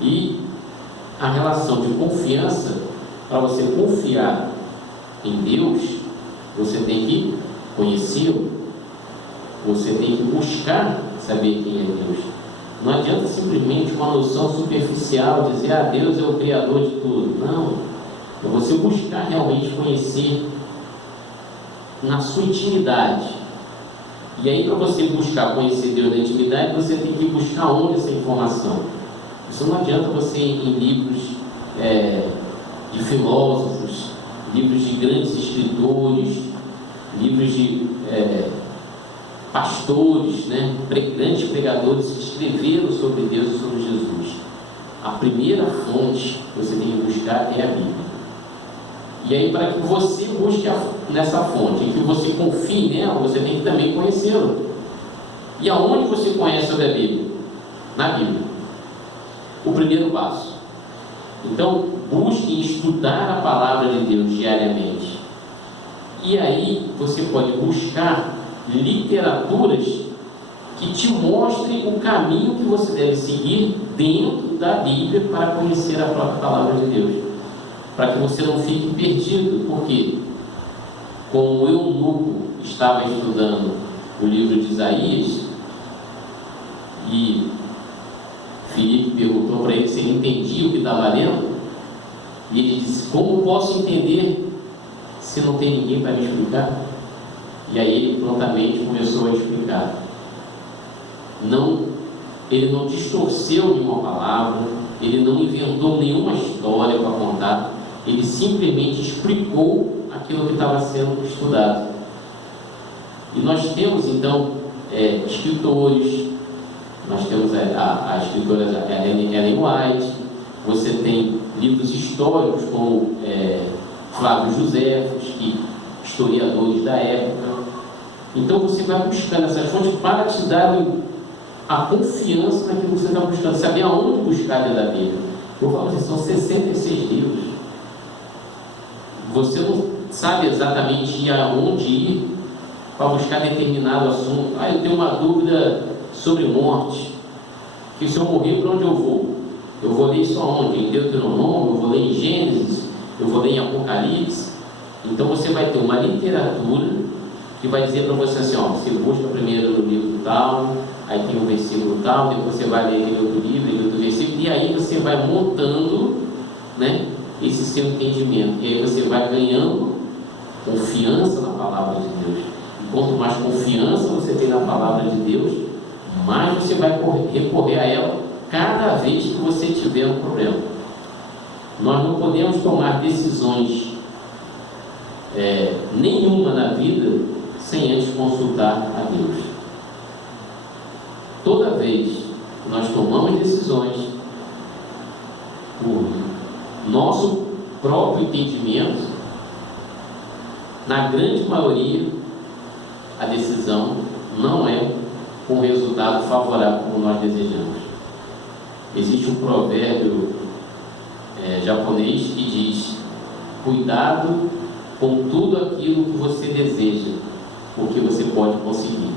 E a relação de confiança, para você confiar em Deus, você tem que conhecê-lo, você tem que buscar saber quem é Deus. Não adianta simplesmente uma noção superficial, dizer, Deus é o Criador de tudo. Não, é você buscar realmente conhecer na sua intimidade. E aí, para você buscar conhecer Deus na intimidade, você tem que buscar onde essa informação. Isso não adianta você ir em livros de filósofos, livros de grandes escritores, livros de pastores, né? Grandes pregadores que escreveram sobre Deus e sobre Jesus. A primeira fonte que você tem que buscar é a Bíblia. E aí, para que você busque nessa fonte, e que você confie nela, você tem que também conhecê-la. E aonde você conhece sobre a Bíblia? Na Bíblia. O primeiro passo. Então, busque estudar a palavra de Deus diariamente. E aí, você pode buscar literaturas que te mostrem o caminho que você deve seguir dentro da Bíblia para conhecer a própria palavra de Deus. Para que você não fique perdido, porque como o eunuco estava estudando o livro de Isaías, e Filipe perguntou para ele se ele entendia o que estava lendo, e ele disse, como posso entender se não tem ninguém para me explicar? E aí ele prontamente começou a explicar. Ele não distorceu nenhuma palavra, ele não inventou nenhuma história para contar, ele simplesmente explicou aquilo que estava sendo estudado. E nós temos então escritores, nós temos a escritora Ellen White, você tem livros históricos como Flávio Joséfos, historiadores da época. Então você vai buscando essas fontes para te dar a confiança naquilo que você está buscando, saber aonde buscar dentro da Bíblia. Eu falo assim, são 66 livros. Você não sabe exatamente aonde ir para buscar determinado assunto. Eu tenho uma dúvida sobre morte, que se eu morrer, para onde eu vou? Eu vou ler isso aonde? Em Deuteronômio, eu vou ler em Gênesis, eu vou ler em Apocalipse. Então você vai ter uma literatura que vai dizer para você assim, você busca primeiro no livro tal, aí tem um versículo tal, depois você vai ler aquele outro livro, aquele outro versículo, e aí você vai montando, né, esse seu entendimento, e aí você vai ganhando confiança na palavra de Deus. E quanto mais confiança você tem na palavra de Deus, mais você vai recorrer a ela cada vez que você tiver um problema. Nós não podemos tomar decisões nenhuma na vida sem antes consultar a Deus. Toda vez que nós tomamos decisões por nosso próprio entendimento, na grande maioria a decisão não é com resultado favorável como nós desejamos. Existe um provérbio japonês que diz: cuidado com tudo aquilo que você deseja, porque você pode conseguir.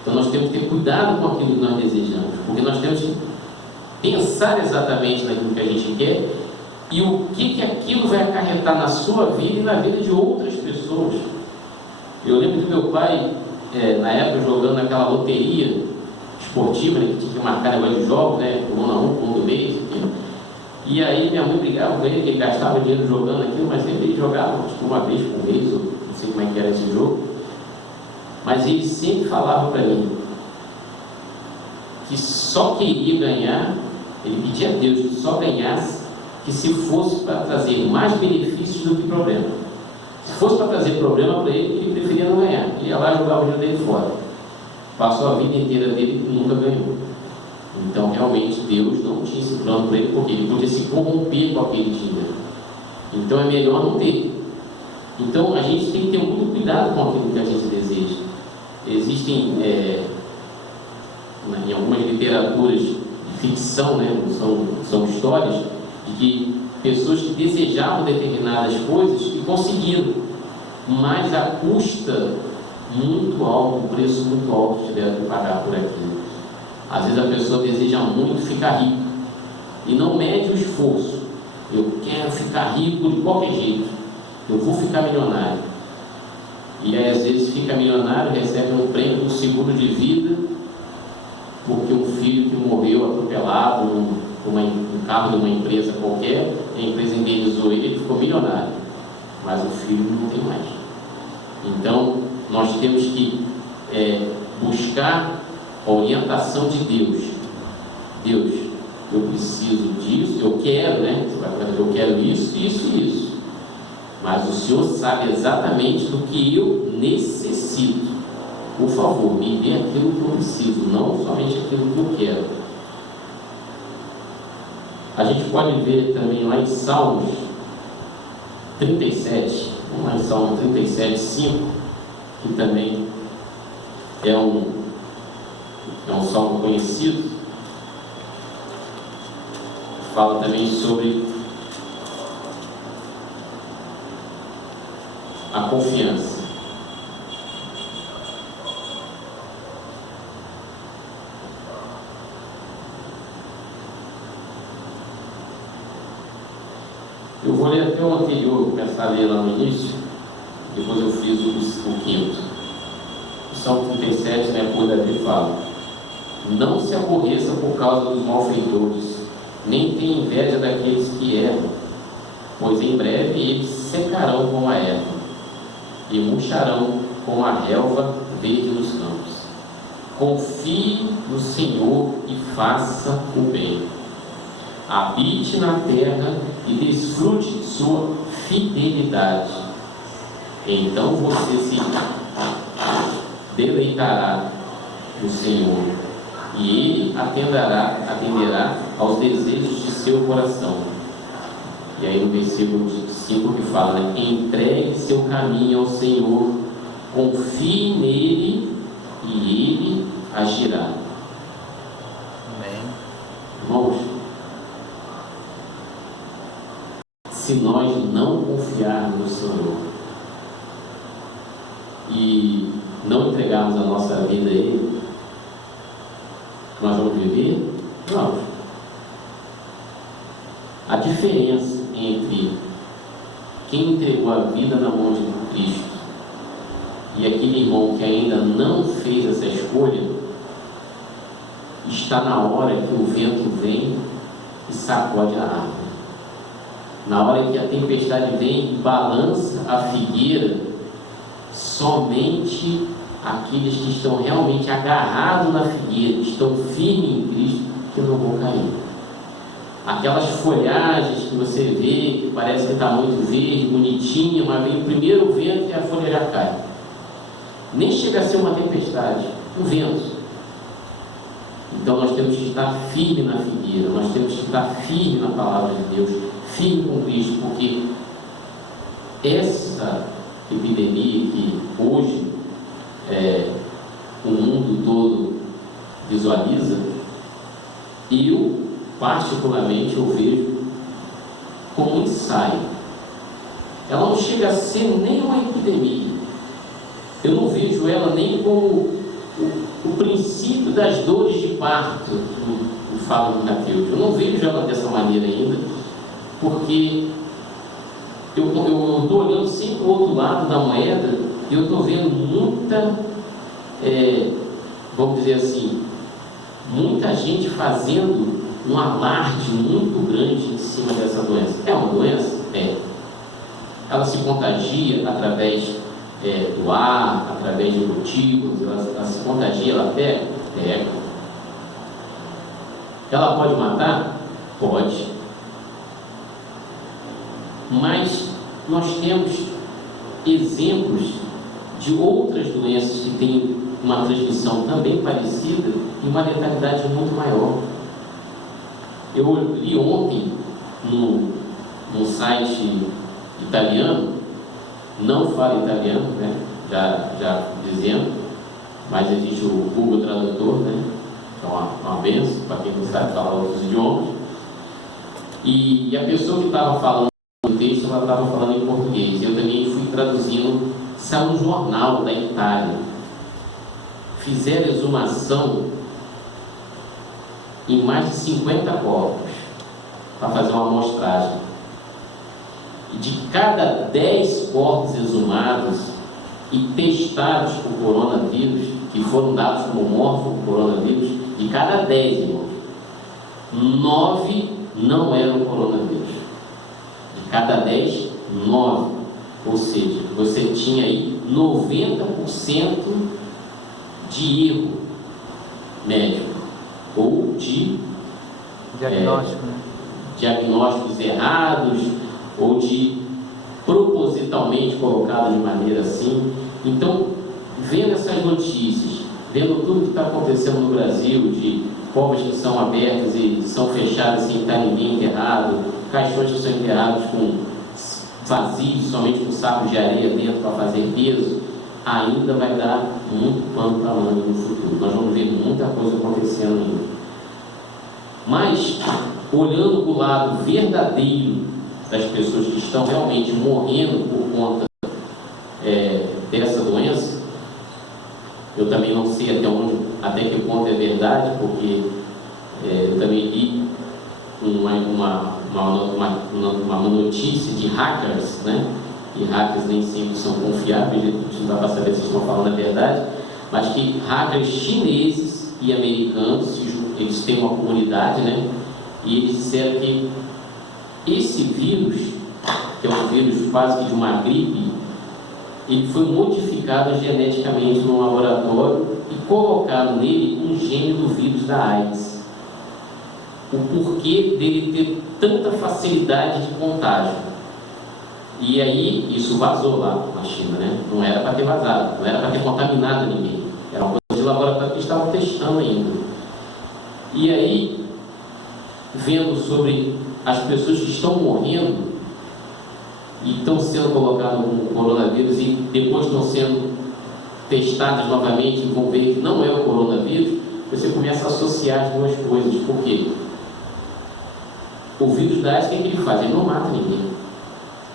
Então nós temos que ter cuidado com aquilo que nós desejamos, porque nós temos que pensar exatamente naquilo que a gente quer e o que aquilo vai acarretar na sua vida e na vida de outras pessoas. Eu lembro do meu pai, na época, jogando aquela loteria esportiva, né, que tinha que marcar negócio de jogos, né, coluna 1, coluna 2, e aí minha mãe brigava com ele, que ele gastava dinheiro jogando aquilo, mas sempre ele jogava, acho que uma vez por mês, ou não sei como é que era esse jogo, mas ele sempre falava para mim que só queria ganhar, ele pedia a Deus que só ganhasse, que se fosse para trazer mais benefícios do que problema. Se fosse para trazer problema para ele, ele preferia não ganhar, ele ia lá jogar o dinheiro dele fora. Passou a vida inteira dele e nunca ganhou. Então realmente Deus não tinha esse plano para ele, porque ele podia se corromper com aquele dinheiro. Então é melhor não ter. Então a gente tem que ter muito cuidado com aquilo que a gente deseja. Existem em algumas literaturas de ficção, né, são histórias de que pessoas que desejavam determinadas coisas e conseguiram, mas a custa muito alto, um preço muito alto tiveram que pagar por aquilo. Às vezes a pessoa deseja muito ficar rica, e não mede o esforço. Eu quero ficar rico de qualquer jeito, eu vou ficar milionário. E aí às vezes fica milionário, recebe um prêmio do seguro de vida, porque um filho que morreu atropelado num carro de uma empresa qualquer, a empresa indenizou ele, ele ficou milionário, mas o filho não tem mais. Então nós temos que buscar a orientação de Deus. Deus, eu preciso disso, eu quero, né? Eu quero isso, isso e isso. Mas o Senhor sabe exatamente do que eu necessito. Por favor, me dê aquilo que eu preciso, não somente aquilo que eu quero. A gente pode ver também lá em Salmos 37, vamos lá em Salmo 37, 5, que também é um salmo conhecido. Fala também sobre a confiança. Eu vou ler até o anterior, começar a ler lá no início, depois eu fiz o quinto. O Salmo 37, né, por Davi fala: não se aborreça por causa dos malfeitores, nem tenha inveja daqueles que erram, pois em breve eles secarão como a erva e murcharão como a relva verde nos campos. Confie no Senhor e faça o bem. Habite na terra e desfrute de sua fidelidade. Então você se deleitará no Senhor, e Ele atenderá aos desejos de seu coração. E aí no versículo 5 que fala, né? Entregue seu caminho ao Senhor, confie nele e Ele agirá. Amém. Irmãos, se nós não confiarmos no Senhor e não entregarmos a nossa vida a Ele, nós vamos viver? Não. A diferença entre quem entregou a vida na mão de Cristo e aquele irmão que ainda não fez essa escolha está na hora que o vento vem e sacode a árvore. Na hora que a tempestade vem e balança a figueira, somente aqueles que estão realmente agarrados na figueira, que estão firmes em Cristo, que não vão cair. Aquelas folhagens que você vê, que parece que está muito verde, bonitinha, mas vem o primeiro vento e a folha já cai. Nem chega a ser uma tempestade, um vento. Então nós temos que estar firme na figueira, nós temos que estar firme na palavra de Deus, firme com Cristo, porque essa epidemia que hoje o mundo todo visualiza, eu particularmente eu vejo como um ensaio. Ela não chega a ser nem uma epidemia. Eu não vejo ela nem como o princípio das dores de parto, que fala no Mateus. Eu não vejo ela dessa maneira ainda, porque eu estou olhando sempre o outro lado da moeda e eu estou vendo muita, vamos dizer assim, muita gente fazendo um alarde muito grande em cima dessa doença. É uma doença? É. Ela se contagia através do ar, através de gotículas, ela se contagia, ela pega? Pega. Ela pode matar? Pode. Mas nós temos exemplos de outras doenças que têm uma transmissão também parecida e uma letalidade muito maior. Eu li ontem num site italiano, não fala italiano, né? já dizendo, mas existe o Google Tradutor, né? Então uma benção para quem não sabe falar outros idiomas. E a pessoa que estava falando o texto, ela estava falando em português. Eu também fui traduzindo. Saiu um jornal da Itália. Fizeram exumação em mais de 50 corpos. para fazer uma amostragem. E de cada 10 corpos exumados e testados por coronavírus, que foram dados como mortos por coronavírus, de cada 10, irmãos, 9 não eram coronavírus. De cada 10, 9. Ou seja, você tinha aí 90% de erro médico ou de diagnóstico, né? diagnósticos errados ou de propositalmente colocado de maneira assim. Então, vendo essas notícias, vendo tudo que está acontecendo no Brasil, de covas que são abertas e são fechadas sem estar ninguém enterrado, caixões que são enterrados com vazios, somente com sacos de areia dentro para fazer peso, ainda vai dar muito pano para manga no futuro. Nós vamos ver muita coisa acontecendo ainda. Mas, olhando para o lado verdadeiro das pessoas que estão realmente morrendo por conta dessa doença, eu também não sei até que ponto é verdade, porque eu também li uma notícia de hackers, né? E hackers nem sempre são confiáveis, a gente não dá para saber se estão falando a verdade, mas que hackers chineses e americanos, eles têm uma comunidade, né? E eles disseram que esse vírus, que é um vírus quase que de uma gripe, ele foi modificado geneticamente no laboratório e colocado nele um gene do vírus da AIDS. O porquê dele ter tanta facilidade de contágio. E aí, isso vazou lá na China, né? Não era para ter vazado, não era para ter contaminado ninguém. Era uma coisa de laboratório que eles estavam testando ainda. E aí, vendo sobre as pessoas que estão morrendo e estão sendo colocadas com coronavírus e depois estão sendo testadas novamente e vão ver que não é o coronavírus, você começa a associar as duas coisas. Por quê? O vírus da AIDS, o que ele faz? Ele não mata ninguém.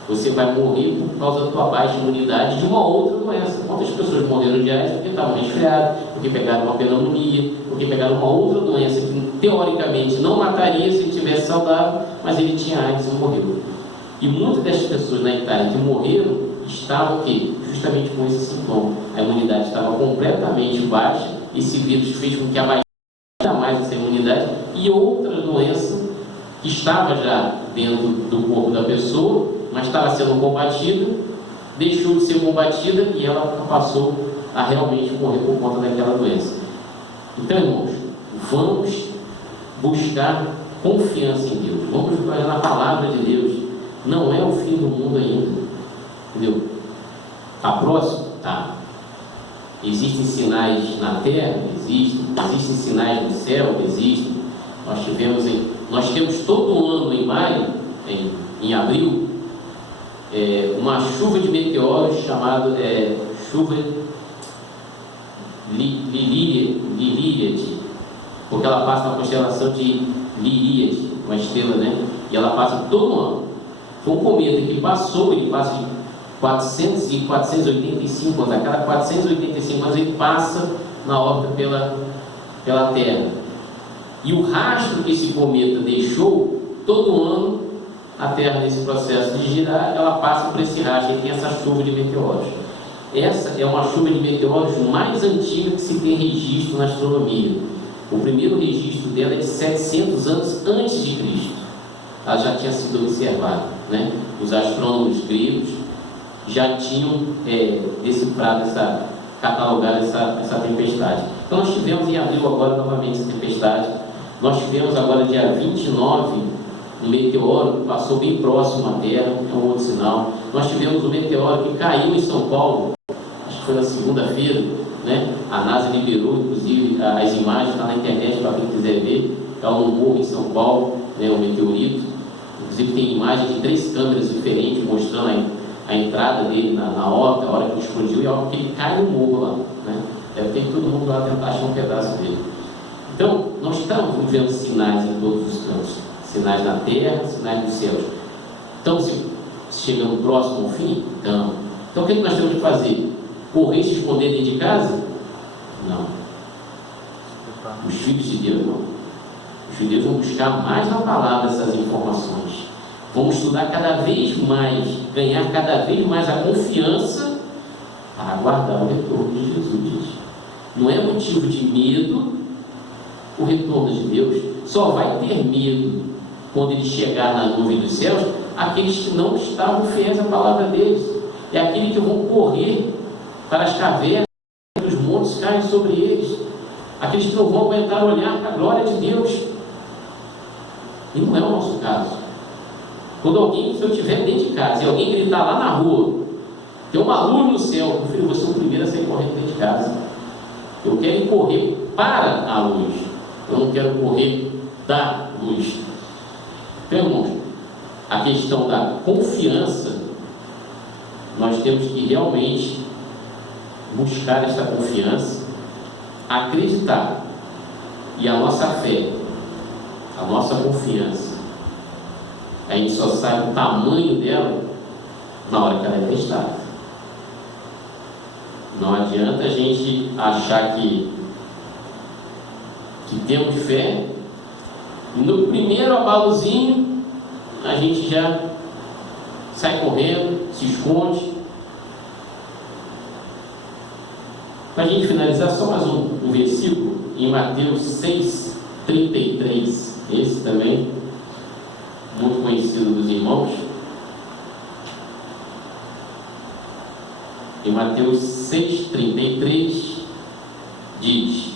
Você vai morrer por causa da tua baixa imunidade de uma outra doença. Quantas pessoas morreram de AIDS porque estavam resfriadas, porque pegaram uma pneumonia, porque pegaram uma outra doença que teoricamente não mataria se ele estivesse saudável, mas ele tinha AIDS e morreu. E muitas das pessoas na Itália que morreram estavam aqui, justamente com esse sintoma. A imunidade estava completamente baixa, esse vírus fez com que abaixasse ainda mais essa imunidade, e outra doença que estava já dentro do corpo da pessoa, mas estava sendo combatida, deixou de ser combatida e ela passou a realmente morrer por conta daquela doença. Então, irmãos, vamos buscar confiança em Deus, vamos buscar na palavra de Deus. Não é o fim do mundo ainda, entendeu? Está próximo? Tá. Existem sinais na terra? Existem sinais no céu? Existem. Nós temos todo ano em maio, em abril, uma chuva de meteoros chamada chuva Liríade, porque ela passa na constelação de Liríade, uma estrela, né? E ela passa todo ano. Foi um cometa que passou, ele passa de 400 e 485 anos, a cada 485 anos ele passa na órbita pela Terra. E o rastro que esse cometa deixou, todo ano, a Terra, nesse processo de girar, ela passa por esse rastro e tem essa chuva de meteoros. Essa é uma chuva de meteoros mais antiga que se tem registro na astronomia. O primeiro registro dela é de 700 anos antes de Cristo. Ela já tinha sido observada, né? Os astrônomos gregos já tinham decifrado, catalogado essa tempestade. Então nós tivemos em abril agora novamente essa tempestade. Nós tivemos agora dia 29 um meteoro que passou bem próximo à Terra, é um outro sinal. Nós tivemos um meteoro que caiu em São Paulo, acho que foi na segunda-feira, né? A NASA liberou inclusive as imagens, está na internet para quem quiser ver. É um morro em São Paulo, né? Um meteorito. Inclusive tem imagens de 3 câmeras diferentes mostrando a entrada dele na órbita, a hora que ele explodiu, e a hora que ele cai no morro lá, né? Deve ter todo mundo lá tentar achar um pedaço dele. Então, nós estamos vendo sinais em todos os cantos, sinais na terra, sinais nos céus. Então, se chegando próximo ao fim, então o que nós temos que fazer? Correr e se esconder dentro de casa? Não. Os filhos de Deus não. Os judeus vão buscar mais na palavra essas informações. Vão estudar cada vez mais, ganhar cada vez mais a confiança para aguardar o retorno de Jesus. Não é motivo de medo o retorno de Deus. Só vai ter medo quando ele chegar na nuvem dos céus aqueles que não estavam fiéis à palavra deles. É aqueles que vão correr para as cavernas, que os montes caem sobre eles. Aqueles que não vão aguentar olhar para a glória de Deus. E não é o nosso caso. Quando alguém, se eu estiver dentro de casa e alguém gritar lá na rua, tem uma luz no céu, eu prefiro você o primeiro a sair correndo dentro de casa. Eu quero correr para a luz. Eu não quero correr da luz. Então, irmãos, a questão da confiança, nós temos que realmente buscar essa confiança, acreditar. E a nossa fé, a nossa confiança, a gente só sabe o tamanho dela na hora que ela é testada. Não adianta a gente achar que temos fé e no primeiro abalozinho a gente já sai correndo, se esconde. Para a gente finalizar, só mais um versículo em Mateus 6:33. Esse também muito conhecido dos irmãos. Em Mateus 6:33 diz: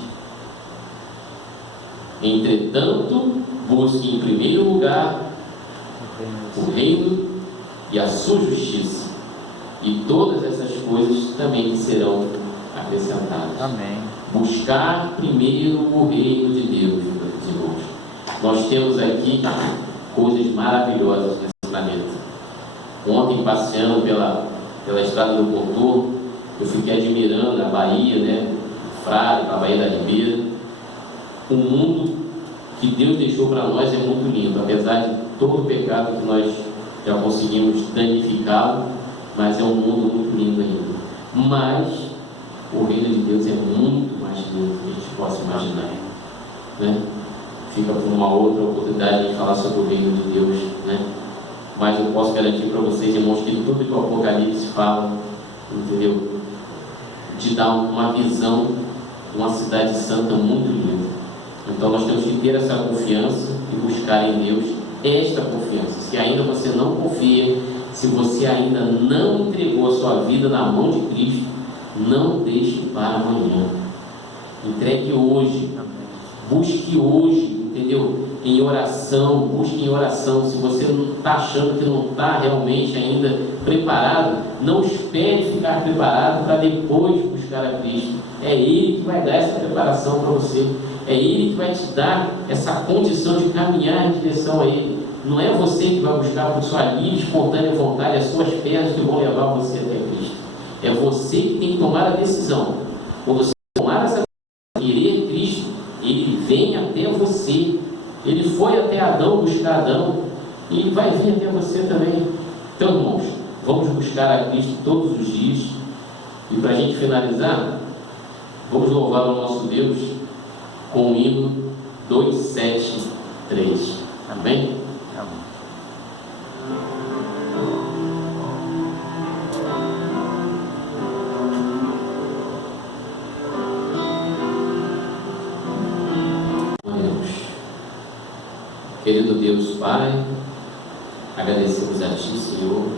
entretanto, busque em primeiro lugar o reino e a sua justiça, e todas essas coisas também lhe serão acrescentadas. Amém. Buscar primeiro o reino de Deus, meus irmãos. Nós temos aqui coisas maravilhosas nesse planeta. Ontem, passeando pela estrada do Contorno, eu fiquei admirando a Bahia, né? O Frade, a Bahia da Ribeira. O mundo que Deus deixou para nós é muito lindo, apesar de todo o pecado que nós já conseguimos danificá-lo, mas é um mundo muito lindo ainda. Mas o reino de Deus é muito mais lindo do que a gente possa imaginar, né? Fica por uma outra oportunidade de falar sobre o reino de Deus, né? Mas eu posso garantir para vocês, irmãos, que tudo que o Apocalipse fala, entendeu? De dar uma visão de uma cidade santa muito linda. Então nós temos que ter essa confiança e buscar em Deus esta confiança. Se ainda você não confia, se você ainda não entregou a sua vida na mão de Cristo, não deixe para amanhã. Entregue hoje. Busque hoje, entendeu? Em oração, busque em oração. Se você não está achando que não está realmente ainda preparado, não espere ficar preparado para depois buscar a Cristo. É Ele que vai dar essa preparação para você. É Ele que vai te dar essa condição de caminhar em direção a Ele. Não é você que vai buscar por sua livre, espontânea vontade, as suas pernas que vão levar você até Cristo. É você que tem que tomar a decisão. Quando você tomar essa decisão, querer Cristo, Ele vem até você. Ele foi até Adão buscar Adão, e Ele vai vir até você também. Então, irmãos, vamos buscar a Cristo todos os dias. E para a gente finalizar, vamos louvar o nosso Deus com o hino 273. Amém? Amém. Querido Deus Pai, agradecemos a Ti, Senhor,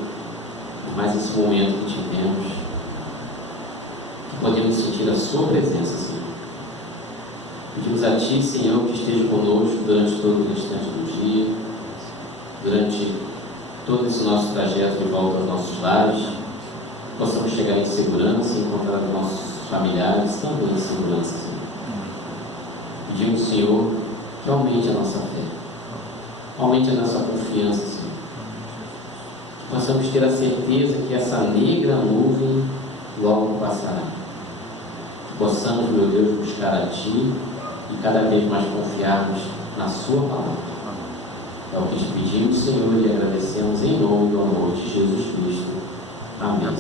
por mais esse momento que tivemos, que podemos sentir a Sua presença, Senhor. Pedimos a Ti, Senhor, que esteja conosco durante todo o restante do dia, durante todo esse nosso trajeto de volta aos nossos lares, possamos chegar em segurança e encontrar os nossos familiares também em segurança, Senhor. Pedimos, Senhor, que aumente a nossa fé. Aumente a nossa confiança, Senhor. Que possamos ter a certeza que essa negra nuvem logo passará. Que possamos, meu Deus, buscar a Ti e cada vez mais confiarmos na Sua palavra. É o que te pedimos, Senhor, e agradecemos em nome do amor de Jesus Cristo. Amém.